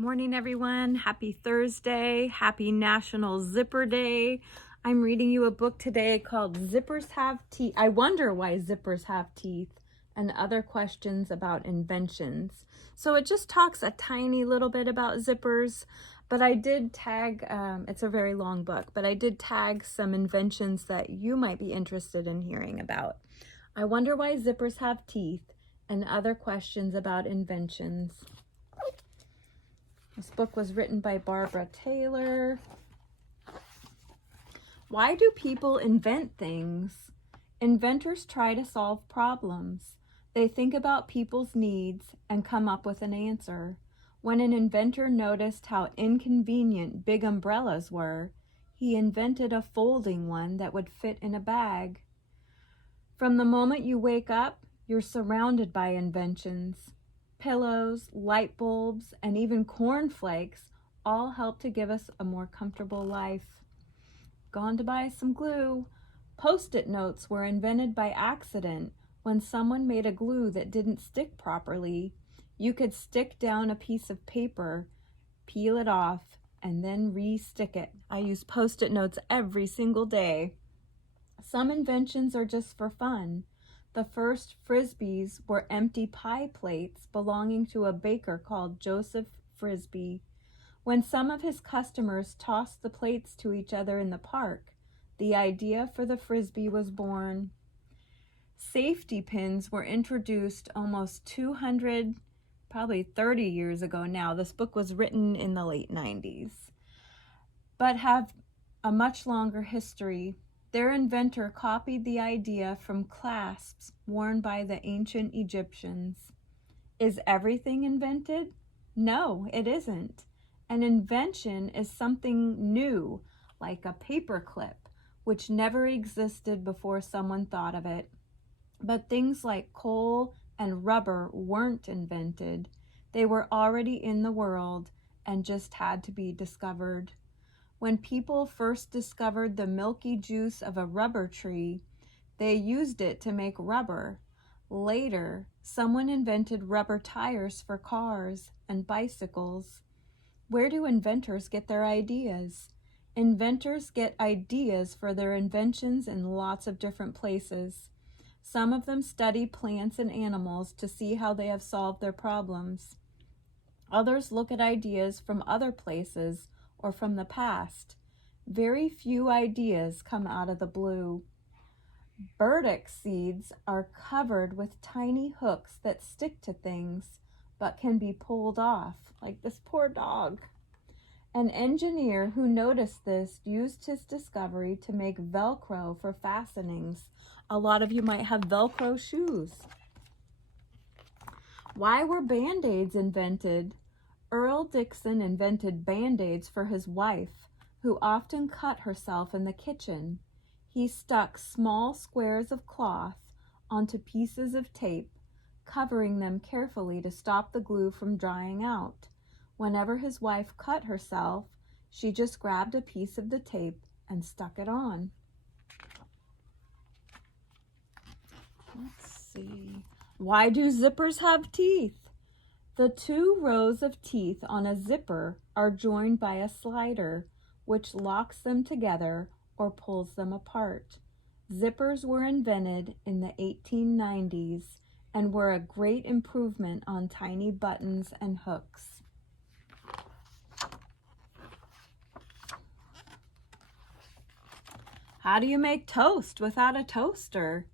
morning, everyone. Happy Thursday. Happy National Zipper Day. I'm reading you a book today called Zippers Have Teeth. I Wonder Why Zippers Have Teeth and Other Questions About Inventions. So it just talks a tiny little bit about zippers, but I did tag, it's a very long book, but I did tag some inventions that you might be interested in hearing about. I wonder why zippers have teeth and other questions about inventions. This book was written by Barbara Taylor. Why do people invent things? Inventors try to solve problems. They think about people's needs and come up with an answer. When an inventor noticed how inconvenient big umbrellas were, he invented a folding one that would fit in a bag. From the moment you wake up, you're surrounded by inventions. Pillows, light bulbs, and even cornflakes all help to give us a more comfortable life. Gone to buy some glue. Post-it notes were invented by accident when someone made a glue that didn't stick properly. You could stick down a piece of paper, peel it off, and then re-stick it. I use Post-it notes every single day. Some inventions are just for fun. The first Frisbees were empty pie plates belonging to a baker called Joseph Frisbee. When some of his customers tossed the plates to each other in the park, the idea for the Frisbee was born. Safety pins were introduced almost 200, probably 30 years ago now. This book was written in the late 90s, but have a much longer history. Their inventor copied the idea from clasps worn by the ancient Egyptians. Is everything invented? No, it isn't. An invention is something new, like a paper clip, which never existed before someone thought of it. But things like coal and rubber weren't invented. They were already in the world and just had to be discovered. When people first discovered the milky juice of a rubber tree, they used it to make rubber. Later, someone invented rubber tires for cars and bicycles. Where do inventors get their ideas? Inventors get ideas for their inventions in lots of different places. Some of them study plants and animals to see how they have solved their problems. Others look at ideas from other places or from the past. Very few ideas come out of the blue. Burdock seeds are covered with tiny hooks that stick to things but can be pulled off, like this poor dog. An engineer who noticed this used his discovery to make Velcro for fastenings. A lot of you might have Velcro shoes. Why were Band-Aids invented? Earl Dixon invented Band-Aids for his wife, who often cut herself in the kitchen. He stuck small squares of cloth onto pieces of tape, covering them carefully to stop the glue from drying out. Whenever his wife cut herself, she just grabbed a piece of the tape and stuck it on. Let's see. Why do zippers have teeth? The two rows of teeth on a zipper are joined by a slider, which locks them together or pulls them apart. Zippers were invented in the 1890s and were a great improvement on tiny buttons and hooks. How do you make toast without a toaster?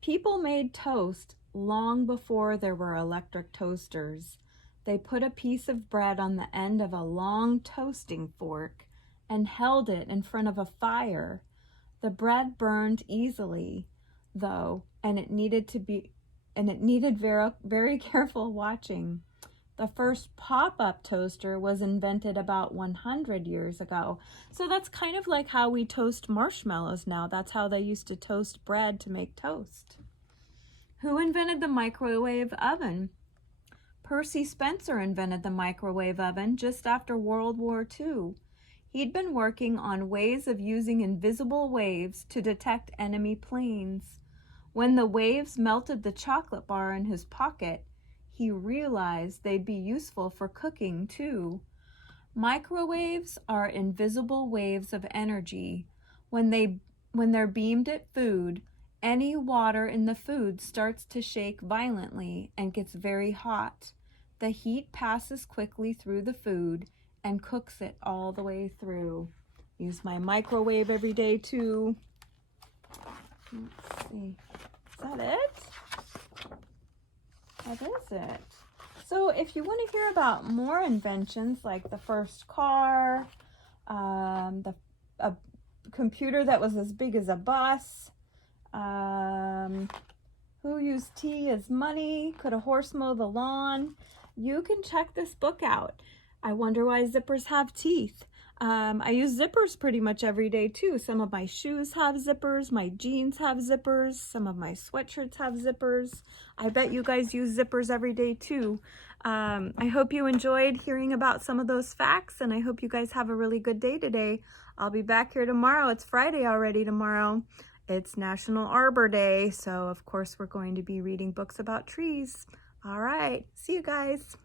People made toast long before there were electric toasters. They put a piece of bread on the end of a long toasting fork and held it in front of a fire. The bread burned easily, though, and it needed very careful watching. The first pop-up toaster was invented about 100 years ago. So that's kind of like how we toast marshmallows now. That's how they used to toast bread to make toast. Who invented the microwave oven? Percy Spencer invented the microwave oven just after World War II. He'd been working on ways of using invisible waves to detect enemy planes. When the waves melted the chocolate bar in his pocket, he realized they'd be useful for cooking too. Microwaves are invisible waves of energy. When they're beamed at food, any water in the food starts to shake violently and gets very hot. The heat passes quickly through the food and cooks it all the way through. Use my microwave every day too. Let's see. Is that it? That is it. So if you want to hear about more inventions like the first car, a computer that was as big as a bus, who used tea as money, could a horse mow the lawn, you can check this book out. I wonder why zippers have teeth. I use zippers pretty much every day too. Some of my shoes have zippers, my jeans have zippers, some of my sweatshirts have zippers. I bet you guys use zippers every day too. I hope you enjoyed hearing about some of those facts, and I hope you guys have a really good day today. I'll be back here tomorrow. It's Friday already tomorrow. It's National Arbor Day, so of course we're going to be reading books about trees. All right, see you guys.